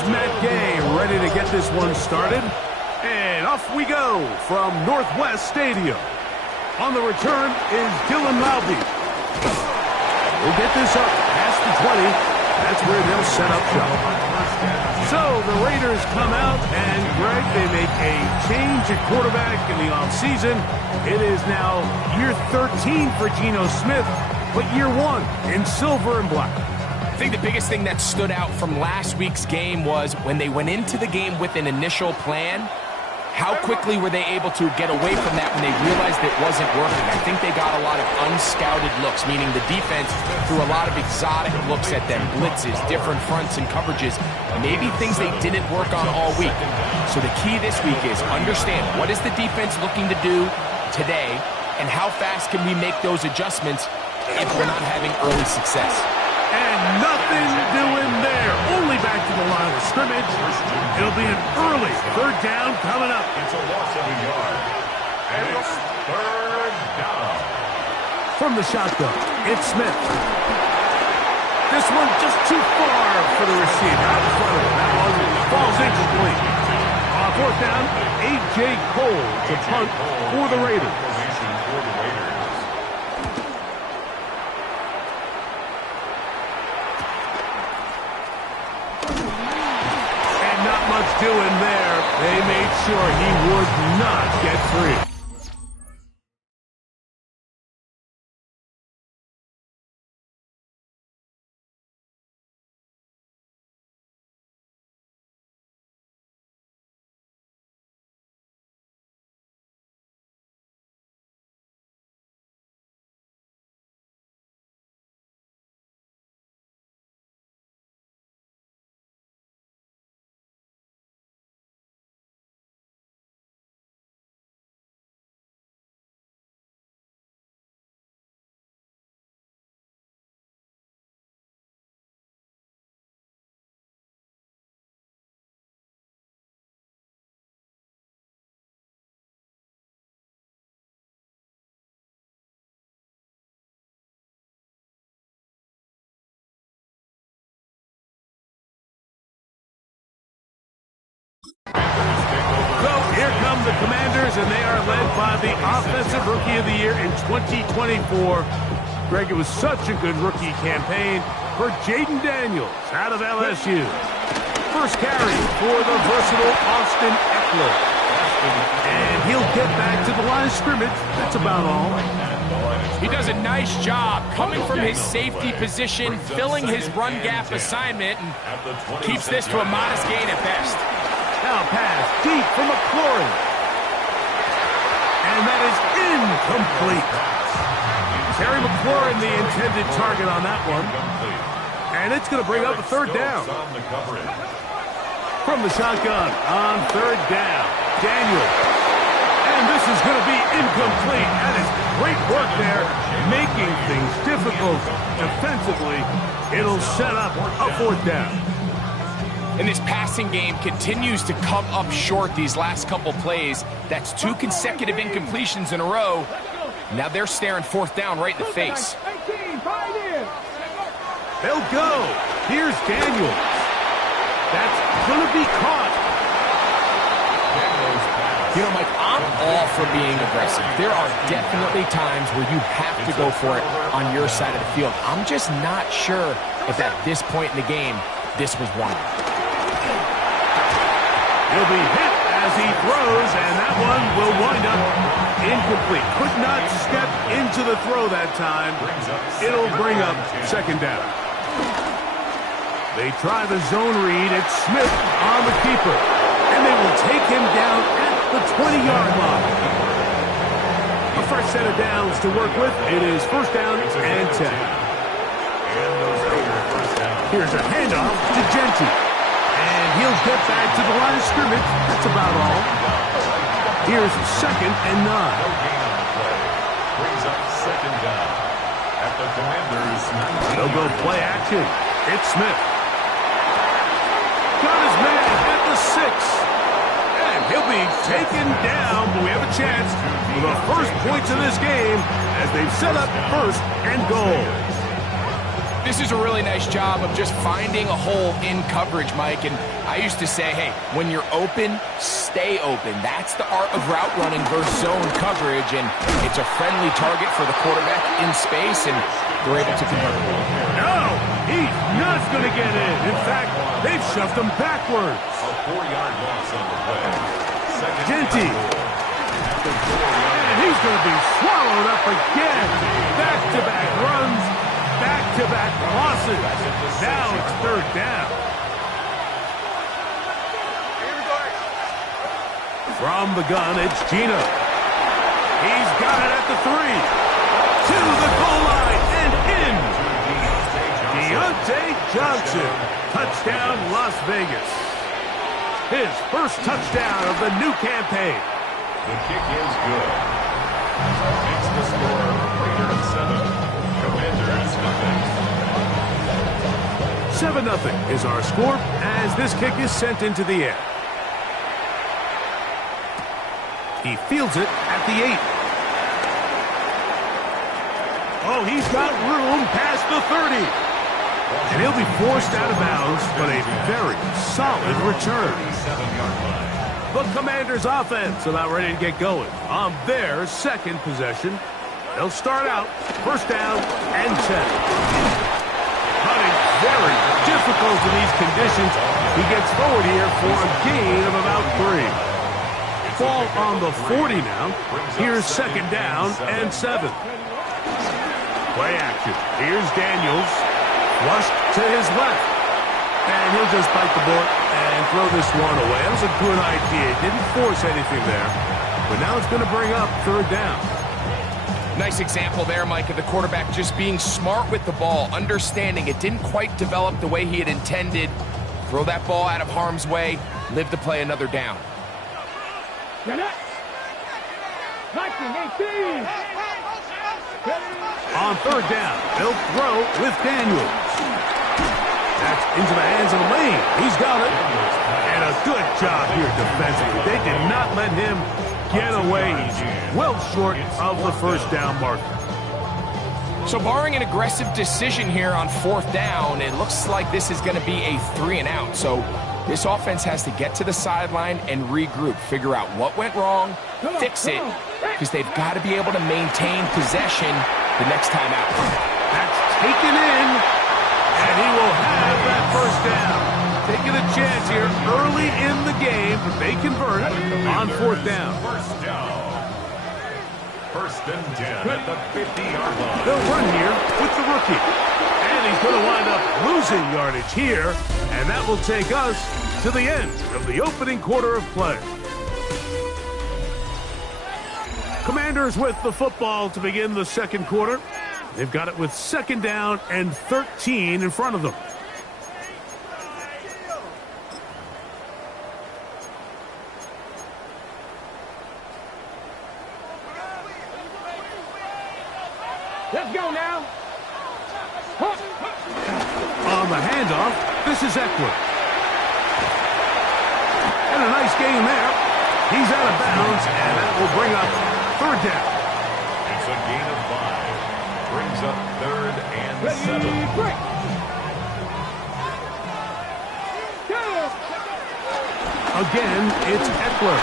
Here's Matt Gay ready to get this one started. And off we go from Northwest Stadium. On the return is Dylan Laube. We'll get this up past the 20. That's where they'll set up shop. So the Raiders come out, and Greg, they make a change at quarterback in the offseason. It is now year 13 for Geno Smith, but year 1 in silver and black. I think the biggest thing that stood out from last week's game was when they went into the game with an initial plan, how quickly were they able to get away from that when they realized it wasn't working? I think they got a lot of unscouted looks, meaning the defense threw a lot of exotic looks at them, blitzes, different fronts and coverages, maybe things they didn't work on all week. So the key this week is understand what is the defense looking to do today, and how fast can we make those adjustments if we're not having early success. And nothing doing there. Only back to the line of scrimmage. It'll be an early third down coming up. It's a loss of a yard. And it's third down. From the shotgun, it's Smith. This one just too far for the receiver. Out in front of him. That one falls incomplete. On fourth down, A.J. Cole to punt for the Raiders. Doing there, they made sure he would not get free. So here come the Commanders, and they are led by the Offensive Rookie of the Year in 2024. Greg, it was such a good rookie campaign for Jaden Daniels out of LSU. First carry for the versatile Austin Eckler. And he'll get back to the line of scrimmage. That's about all. He does a nice job coming from his safety position, filling his run gap assignment, and keeps this to a modest gain at best. Now pass deep for McLaurin. And that is incomplete. Terry McLaurin, the intended target on that one. And it's going to bring up a third down. From the shotgun on third down, Daniel. And this is going to be incomplete. That is great work there, making things difficult defensively. It'll set up a fourth down. And this passing game continues to come up short these last couple plays. That's 2 consecutive incompletions in a row. Now they're staring fourth down right in the face. They'll go. Here's Daniels. That's going to be caught. You know, Mike, I'm all for being aggressive. There are definitely times where you have to go for it on your side of the field. I'm just not sure if at this point in the game, this was one. He'll be hit as he throws, and that one will wind up incomplete. Could not step into the throw that time. It'll bring up second down. They try the zone read. It's Smith on the keeper, and they will take him down at the 20-yard line. A fresh set of downs to work with. It is first down and 10. Here's a handoff to Genty. And he'll get back to the line of scrimmage. That's about all. Here's second and 9. Brings up second down at the Commanders. They'll go play action. It's Smith. Got his man at the 6. And he'll be taken down, but we have a chance for the first points of this game as they've set up first and goal. This is a really nice job of just finding a hole in coverage, Mike. And I used to say, hey, when you're open, stay open. That's the art of route running versus zone coverage. And it's a friendly target for the quarterback in space, and they're able to convert. No, he's not going to get in. In fact, they've shoved him backwards. A 4-yard loss on the play. Genty. And he's going to be swallowed up again. Back-to-back runs, back-to-back losses. Now it's third down. From the gun, it's Gino. He's got it at the 3. To the goal line and in. Deontay Johnson. Touchdown, Las Vegas. His first touchdown of the new campaign. The kick is good. Makes the score 3-7. Commanders nothing. 7-0 is our score as this kick is sent into the air. He fields it at the 8. Oh, he's got room past the 30. And he'll be forced out of bounds, but a very solid return. The Commanders' offense about ready to get going on their second possession. They'll start out first down and 10. Hunting very difficult in these conditions. He gets forward here for a gain of about 3. Ball on the 40 now. Here's second down and 7. Play action. Here's Daniels. Flushed to his left. And he'll just bite the bullet and throw this one away. That was a good idea. Didn't force anything there. But now it's going to bring up third down. Nice example there, Mike, of the quarterback just being smart with the ball, understanding it didn't quite develop the way he had intended. Throw that ball out of harm's way, live to play another down. 19-18. On third down, they'll throw with Daniels. That's into the hands of Lane. He's got it. And a good job here defensively. They did not let him get away. He's well short of the first down marker. So barring an aggressive decision here on fourth down, it looks like this is going to be a 3-and-out. So this offense has to get to the sideline and regroup, figure out what went wrong, fix it, because they've got to be able to maintain possession the next time out. That's taken in, and he will have that first down. Taking a chance here early in the game, but they convert on fourth down. First down. First and 10 at the 50-yard line. They'll run here with the rookie. And he's going to wind up losing yardage here, and that will take us to the end of the opening quarter of play. Commanders with the football to begin the second quarter. They've got it with second down and 13 in front of them. Let's go now. On the handoff, this is Eckler. And a nice game there. He's out of bounds, and that will bring up third down. It's a gain of 5. Brings up third and 7. Break. Again, it's Eckler.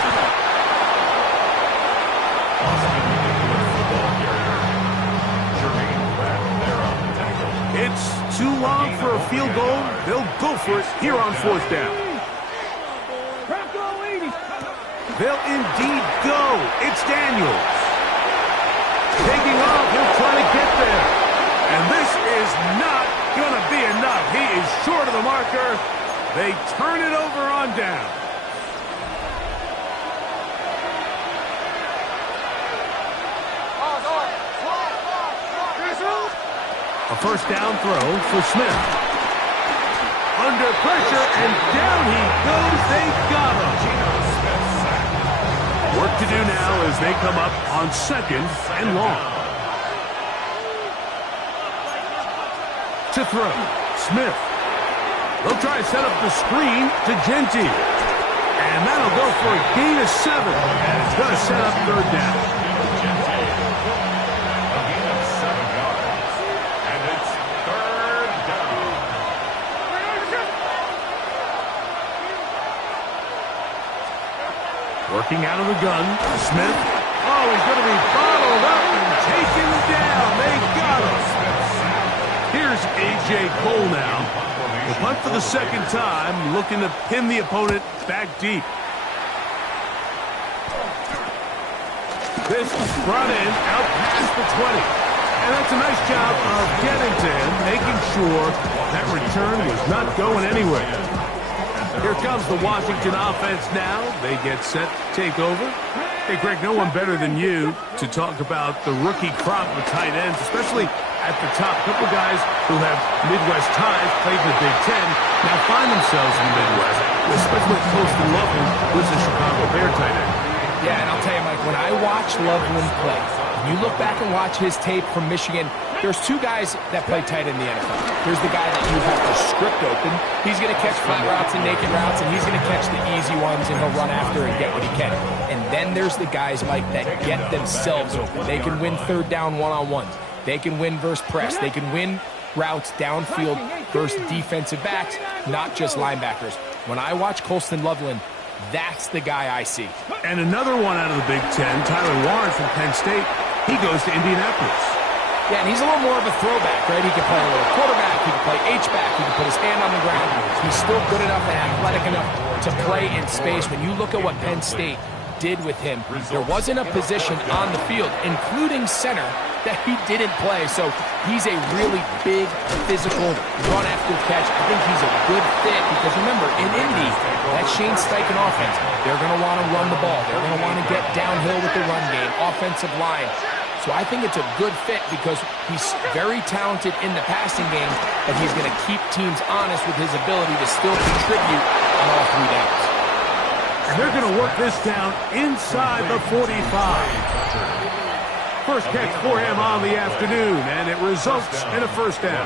It's too long for a field goal. They'll go for it here on fourth down. They'll indeed go. It's Daniels. Taking off, he'll try to get there. And this is not going to be enough. He is short of the marker. They turn it over on down. A first down throw for Smith. Under pressure, and down he goes. They got him. Work to do now as they come up on second and long. To throw, Smith. They'll try to set up the screen to Genty. And that'll go for a gain of 7. And it's going to set up third down. Working out of the gun, Smith. Oh, he's going to be bottled up and taken down. They got him. Here's A.J. Cole now. The punt for the second time, looking to pin the opponent back deep. This brought in out past the 20. And that's a nice job of getting to him, making sure that return was not going anywhere. Here comes the Washington offense now. They get set to take over. Hey, Greg, no one better than you to talk about the rookie crop of tight ends, especially at the top. A couple guys who have Midwest ties, played in the Big Ten, now find themselves in the Midwest, especially Colston Loveland, who's a Chicago Bear tight end. Yeah, and I'll tell you, Mike, when I watch Loveland play, when you look back and watch his tape from Michigan, there's two guys that play tight in the NFL. There's the guy that you have to script open. He's going to catch flat routes and naked routes, and he's going to catch the easy ones, and he'll run after and get what he can. And then there's the guys, Mike, that get themselves open. They can win third down one-on-ones. They can win versus press. They can win routes downfield versus defensive backs, not just linebackers. When I watch Colston Loveland, that's the guy I see. And another one out of the Big Ten, Tyler Warren from Penn State. He goes to Indianapolis. Yeah, and he's a little more of a throwback, right? He can play a little quarterback, he can play H-back, he can put his hand on the ground. He's still good enough and athletic enough to play in space. When you look at what Penn State did with him, there wasn't a position on the field, including center, that he didn't play. So he's a really big, physical, run-after-catch. I think he's a good fit because, remember, in Indy, that Shane Steichen offense, they're going to want to run the ball. They're going to want to get downhill with the run game, offensive line. So I think it's a good fit because he's very talented in the passing game, but he's going to keep teams honest with his ability to still contribute on all three downs. And they're going to work this down inside the 45. First catch for him on the afternoon, and it results in a first down.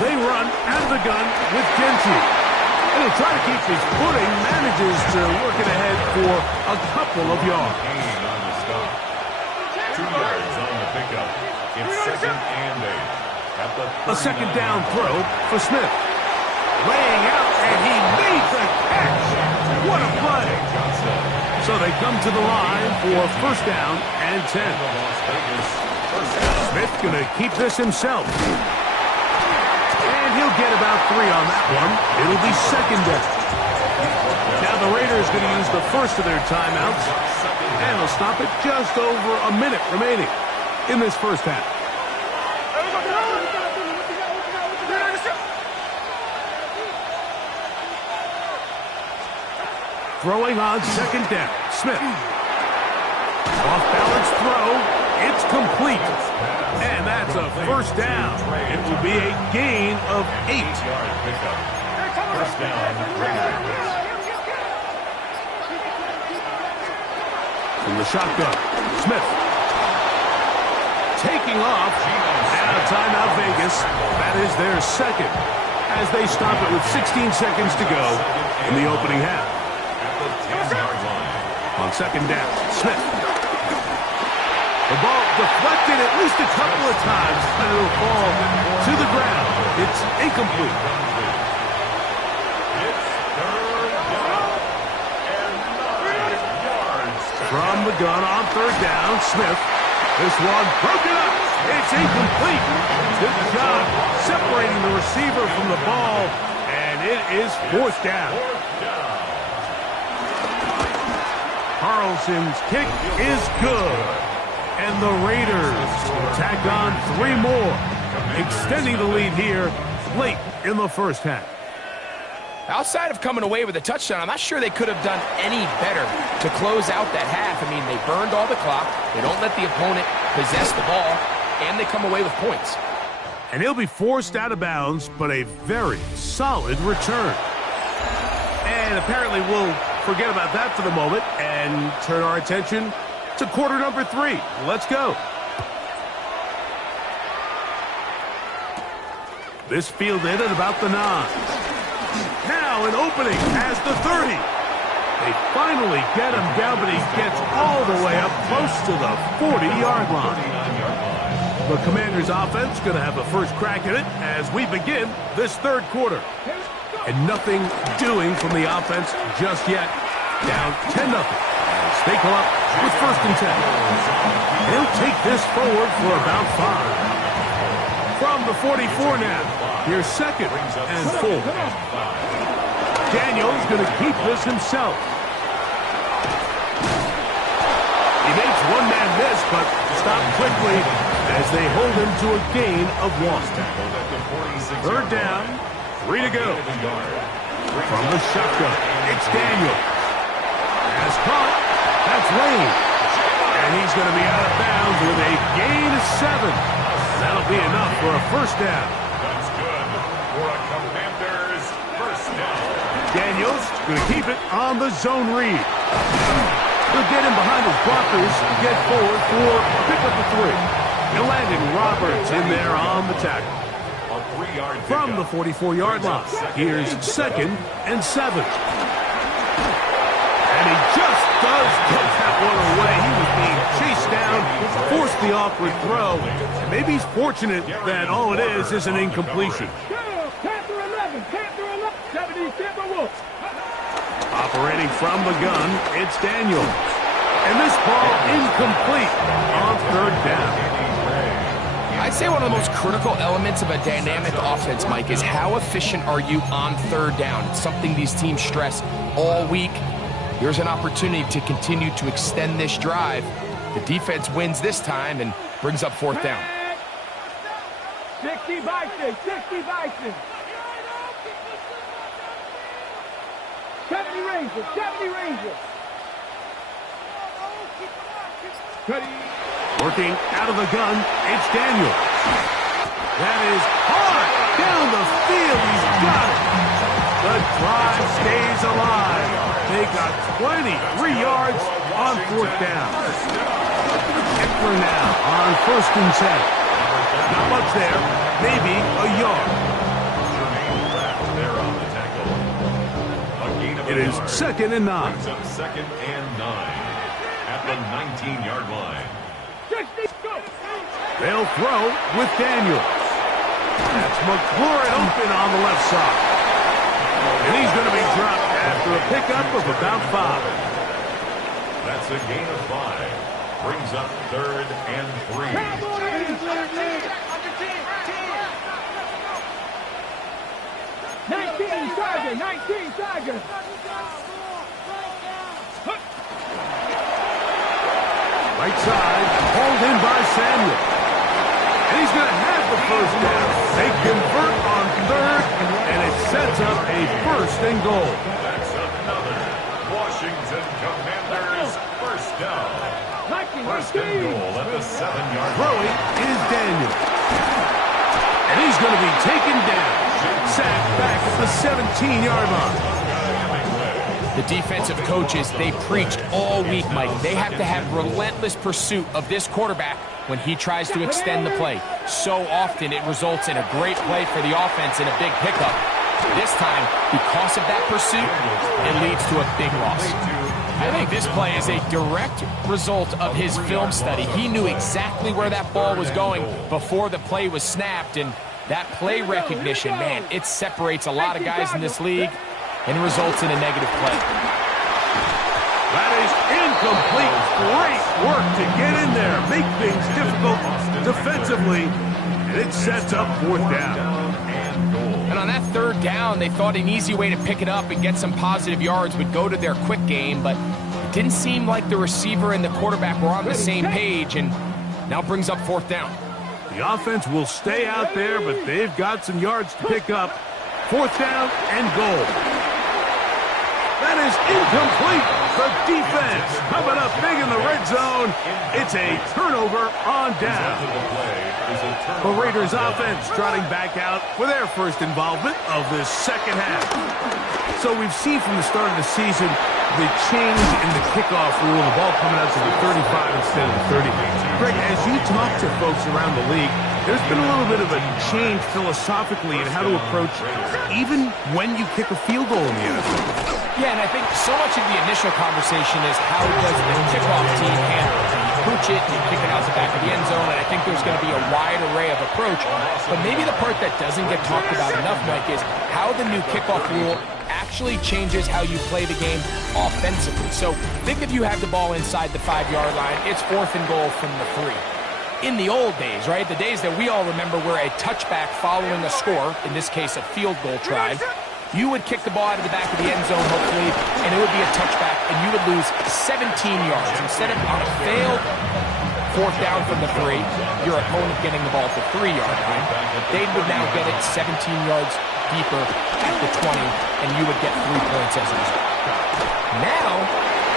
They run out of the gun with Genty. And he'll try to keep his footing, manages to work it ahead for a couple of yards. 2 yards on the pickup. It's 2nd and 8. A second down throw for Smith. Laying out, and he made the catch. What a play. So they come to the line for first down and 10. Smith going to keep this himself. And he'll get about 3 on that one. It'll be second down. Now the Raiders going to use the first of their timeouts. And they'll stop it just over a minute remaining in this first half. Throwing on second down. Smith. Off-balance throw. It's complete. And that's a first down. It will be a gain of 8. First down, Raiders. From the shotgun, Smith. Taking off. Now timeout Vegas. That is their second. As they stop it with 16 seconds to go in the opening half. On second down, Smith. The ball deflected at least a couple of times, and it'll fall to the ground. It's incomplete. From the gun on third down, Smith. This one broken up. It's incomplete. Good job separating the receiver from the ball, and it is fourth down. Carlson's kick is good. And the Raiders tack on 3 more, extending the lead here late in the first half. Outside of coming away with a touchdown, I'm not sure they could have done any better to close out that half. I mean, they burned all the clock. They don't let the opponent possess the ball, and they come away with points. And he'll be forced out of bounds, but a very solid return. And apparently we'll forget about that for the moment and turn our attention to quarter number 3. Let's go. This fielded at about the 9. Now an opening as the 30. They finally get him down, but he gets all the way up close to the 40-yard line. The Commanders' offense going to have the first crack at it as we begin this third quarter. And nothing doing from the offense just yet. Down 10-0. As they come up with first and 10. They'll take this forward for about 5. From the 44 now. Here's second and 4. Daniels going to keep this himself. He makes one man miss, but stopped quickly as they hold him to a gain of 1. Third down, 3 to go. From the shotgun, it's Daniels. Has caught, that's Lane. And he's going to be out of bounds with a gain of 7. That'll be enough for a first down. That's good for a Commanders first down. Daniels going to keep it on the zone read. He'll get him behind his blockers and get forward for a pickup of 3. And Landon Roberts in there on the tackle. A 3-yard From the 44-yard line, here's second and 7. And he just does get that one away. He was being chased down, forced the awkward throw. And maybe he's fortunate that all it is an incompletion. Operating from the gun, it's Daniels. And this ball incomplete on third down. I'd say one of the most critical elements of a dynamic offense, Mike, is how efficient are you on third down. It's something these teams stress all week. Here's an opportunity to continue to extend this drive. The defense wins this time and brings up fourth down. 60 Bison, 60 Bison. 70 Rangers, 70 Rangers. Working out of the gun, it's Daniels. That is hard down the field. He's got it. The drive stays alive. They got 23 yards on fourth down. Eckler now on first and 10. Not much there, maybe a yard. It is second and 9. Brings up second and 9 at the 19-yard line. They'll throw with Daniels. That's McLaurin open on the left side. And he's going to be dropped after a pickup of about 5. That's a gain of 5. Brings up third and 3. 19 Tiger, 19 Tiger. Right side, hauled in by Samuel. And he's going to have the first down. They convert on third, and it sets up a first and goal. That's another Washington Commanders first down. First and goal at the 7-yard line. Throwing is Daniel. And he's going to be taken down. Sacked back at the 17-yard line. The defensive coaches, they preached all week, Mike. They have to have relentless pursuit of this quarterback when he tries to extend the play. So often it results in a great play for the offense and a big pickup. This time, because of that pursuit, it leads to a big loss. I think this play is a direct result of his film study. He knew exactly where that ball was going before the play was snapped, and that play recognition, man, it separates a lot of guys in this league and results in a negative play. That is incomplete. Great work to get in there, make things difficult defensively, and it sets up fourth down. And on that third down, they thought an easy way to pick it up and get some positive yards would go to their quick game, but it didn't seem like the receiver and the quarterback were on the same page, and now brings up fourth down. The offense will stay out there, but they've got some yards to pick up. Fourth down and goal. That is incomplete. The defense coming up big in the red red zone. It's a turnover on down. The Raiders offense trotting back out for their first involvement of this second half. So we've seen from the start of the season the change in the kickoff rule, the ball coming out to the 35 instead of the 30. Greg, as you talk to folks around the league, there's been a little bit of a change philosophically in how to approach even when you kick a field goal in the NFL. Yeah, and I think so much of the initial conversation is how does the kickoff team handle it? You pooch it, you kick it out the back of the end zone, and I think there's going to be a wide array of approach. But maybe the part that doesn't get talked about enough, Mike, is how the new kickoff rule actually changes how you play the game offensively. So think if you have the ball inside the 5-yard line, it's 4th and goal from the 3. In the old days, right, the days that we all remember where a touchback following a score, in this case a field goal try, you would kick the ball out of the back of the end zone, hopefully, and it would be a touchback, and you would lose 17 yards. Instead of on a failed 4th down from the 3, your opponent getting the ball at the 3-yard line, they would now get it 17 yards deeper at the 20, and you would get 3 points as a result. Now,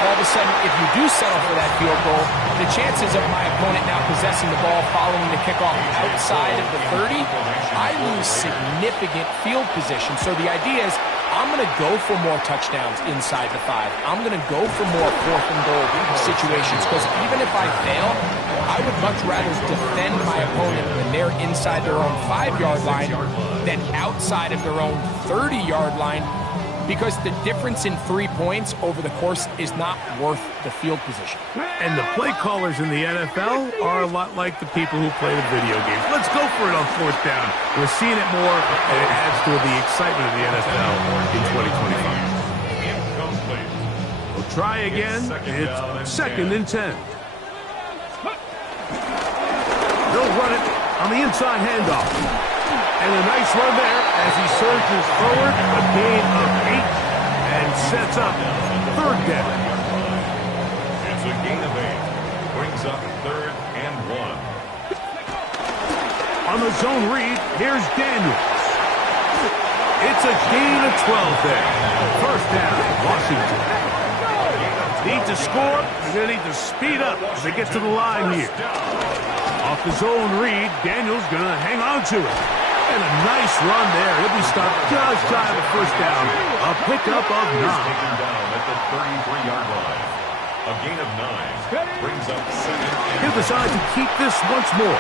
all of a sudden, if you do settle for that field goal, the chances of my opponent now possessing the ball following the kickoff outside of the 30, I lose significant field position. So the idea is I'm going to go for more touchdowns inside the 5. I'm going to go for more 4th and goal situations because even if I fail, I would much rather defend my opponent when they're inside their own 5-yard line than outside of their own 30-yard line, because the difference in 3 points over the course is not worth the field position. And the play callers in the NFL are a lot like the people who play the video games. Let's go for it on 4th down. We're seeing it more, and it adds to the excitement of the NFL in 2025. We'll try again. It's 2nd and 10. They'll run it on the inside handoff. And a nice run there as he surges forward, a gain of 8, and sets up 3rd down. It's a gain of 8. Brings up 3rd and 1. On the zone read, here's Daniels. It's a gain of 12 there. 1st down, Washington. Need to score. They're going to need to speed up as they get to the line here. Off the zone read, Daniels going to hang on to it. And a nice run there. He'll be stopped just shy of the 1st down. A pickup of 9. Taken down at the 33-yard line. A gain of 9 brings up 2nd. He'll decide to keep this once more.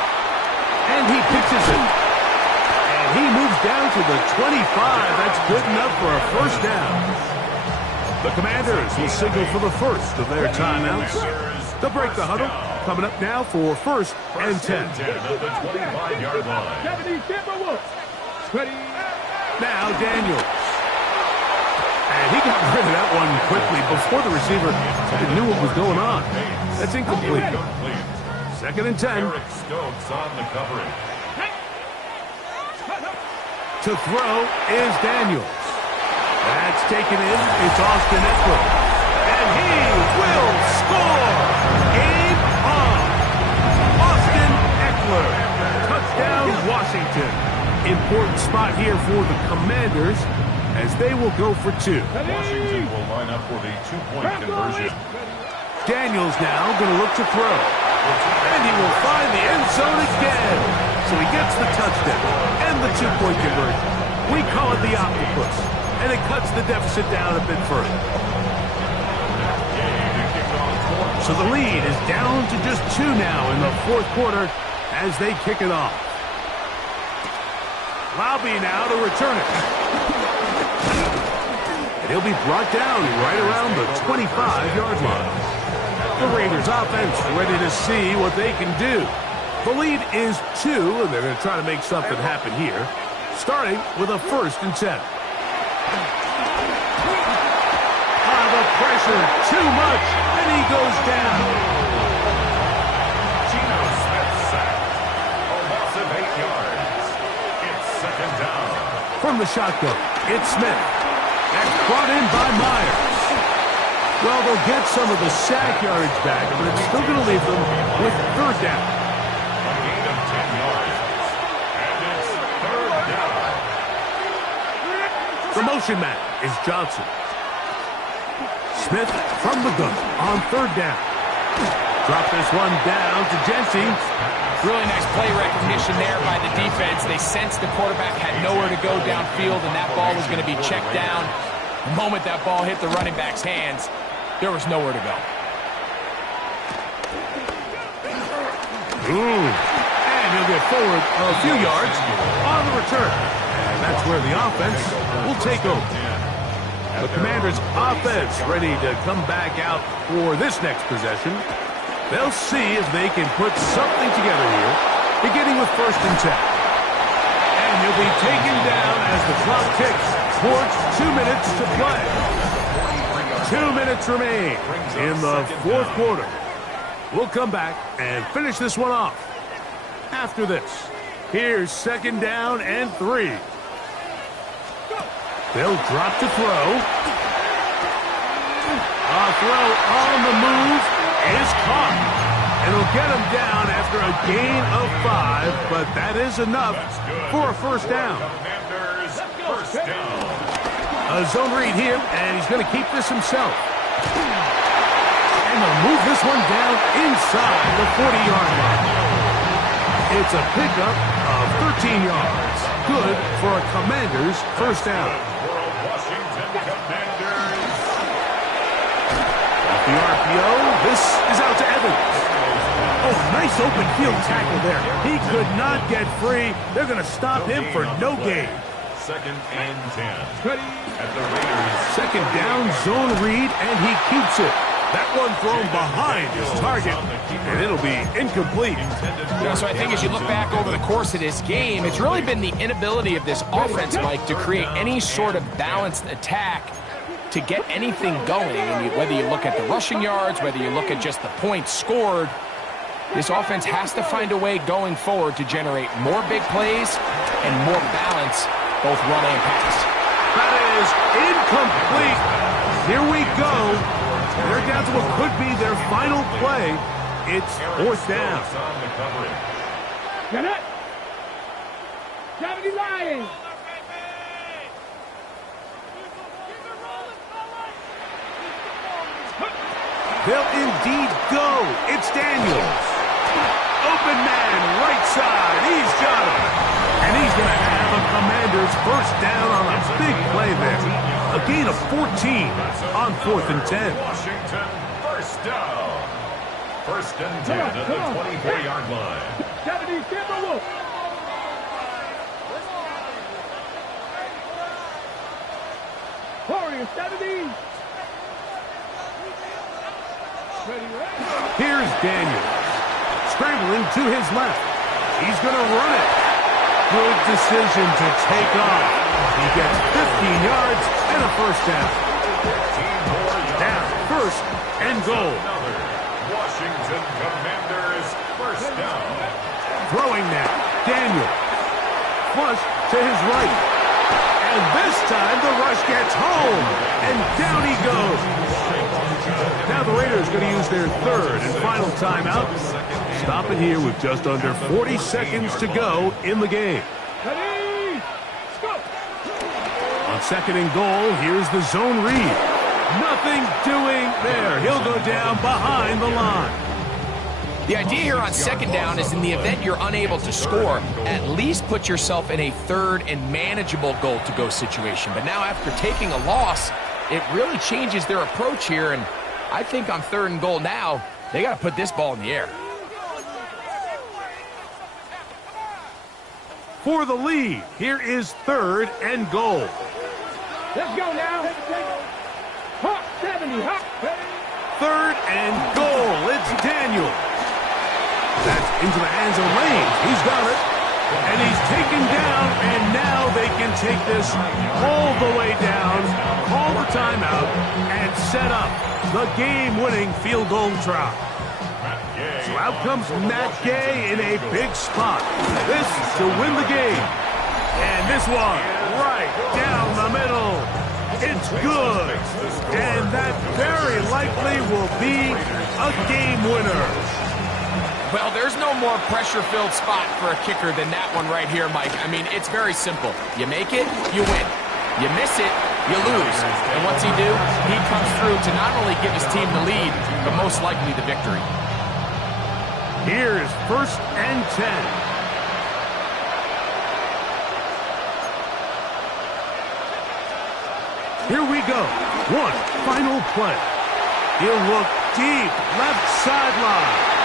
And he pitches it. And he moves down to the 25. That's good enough for a 1st down. The Commanders will signal for the first of their timeouts. They'll break the huddle. Coming up now for 1st and 10. At the 25-yard line. Now Daniels. And he got rid of that one quickly before the receiver knew what was going on. That's incomplete. 2nd and 10. Eric Stokes on the coverage. To throw is Daniels. That's taken in. It's Austin Eckler. And he will score. Game on. Austin Eckler. Touchdown, Washington. Important spot here for the Commanders as they will go for 2. Washington will line up for the 2-point conversion. Daniels now going to look to throw. And he will find the end zone again. So he gets the touchdown and the 2-point conversion. We call it the octopus. And it cuts the deficit down a bit further. So the lead is down to just 2 now in the 4th quarter as they kick it off. Lobby now to return it. And he'll be brought down right around the 25-yard line. The Raiders offense ready to see what they can do. The lead is 2, and they're going to try to make something happen here, starting with a 1st and 10. The pressure, too much, and he goes down. Geno Smith sacked. A loss of 8 yards. It's 2nd down. From the shotgun, it's Smith. That's brought in by Myers. Well, they'll get some of the sack yardage back, but it's still going to leave them with 3rd down. A gain of 10 yards. And it's 3rd down. The motion man is Johnson. Smith from the gun on 3rd down. Drop this one down to Jensen. Really nice play recognition there by the defense. They sensed the quarterback had nowhere to go downfield, and that ball was going to be checked down. The moment that ball hit the running back's hands, there was nowhere to go. And he'll get forward a few yards on the return. And that's where the offense will take over. The Commanders' offense ready to come back out for this next possession. They'll see if they can put something together here, beginning with 1st and 10. And he'll be taken down as the clock ticks towards 2 minutes to play. 2 minutes remain in the 4th quarter. We'll come back and finish this one off. After this, here's 2nd down and 3. They'll drop to throw. A throw on the move is caught. And it'll get him down after a gain of 5, but that is enough for a 1st down. Commanders, 1st down. A zone read here, and he's going to keep this himself. And they'll move this one down inside the 40-yard line. It's a pickup of 13 yards. Good for a Commanders' 1st down. Washington Commanders. Off the RPO, this is out to Evans. Oh, nice open field tackle there. He could not get free. They're going to stop him for no gain. 2nd and 10. At the Raiders. 2nd down, zone read, and he keeps it. That one thrown behind his target, and it'll be incomplete. So I think as you look back over the course of this game, it's really been the inability of this offense, Mike, to create any sort of balanced attack to get anything going. And whether you look at the rushing yards, whether you look at just the points scored, this offense has to find a way going forward to generate more big plays and more balance, both run and pass. That is incomplete. Here we go. They're down to what could be their final play. It's 4th down. Get it. 70 Lions. They'll indeed go. It's Daniels. Open man, right side. He's got him. And he's going to have a Commander's 1st down on a big play there. A gain of 14 on 4th and 10. Washington, 1st down. 1st and 10 at the 24-yard line. 70 Timberwolves. Warriors, 70. Here's Daniels. Scrambling to his left. He's going to run it. Good decision to take off. He gets 15 yards and a 1st down. Down 1st and goal. Washington Commanders, 1st down. Throwing now. Daniels. Flush to his right. And this time the rush gets home. And down he goes. Now the Raiders going to use their 3rd and final timeout. Stop it here with just under 40 seconds to go in the game. Ready, go. On 2nd and goal, here's the zone read. Nothing doing there. He'll go down behind the line. The idea here on 2nd down is in the event you're unable to score, at least put yourself in a 3rd and manageable goal-to-go situation. But now after taking a loss, it really changes their approach here, and I think on 3rd and goal now, they got to put this ball in the air. For the lead, here is 3rd and goal. Let's go now. Hawk 70, Hawk. 3rd and goal. It's Daniels. That's into the hands of Lane. He's got it. And he's taken down, and now they can take this all the way down, call the timeout, and set up the game-winning field goal try. So out comes Matt Gay in a big spot. This to win the game. And this one right down the middle. It's good. And that very likely will be a game winner. Well, there's no more pressure-filled spot for a kicker than that one right here, Mike. I mean, it's very simple. You make it, you win. You miss it, you lose. And what's he do? He comes through to not only give his team the lead, but most likely the victory. Here's 1st and 10. Here we go. One final play. He'll look deep left sideline.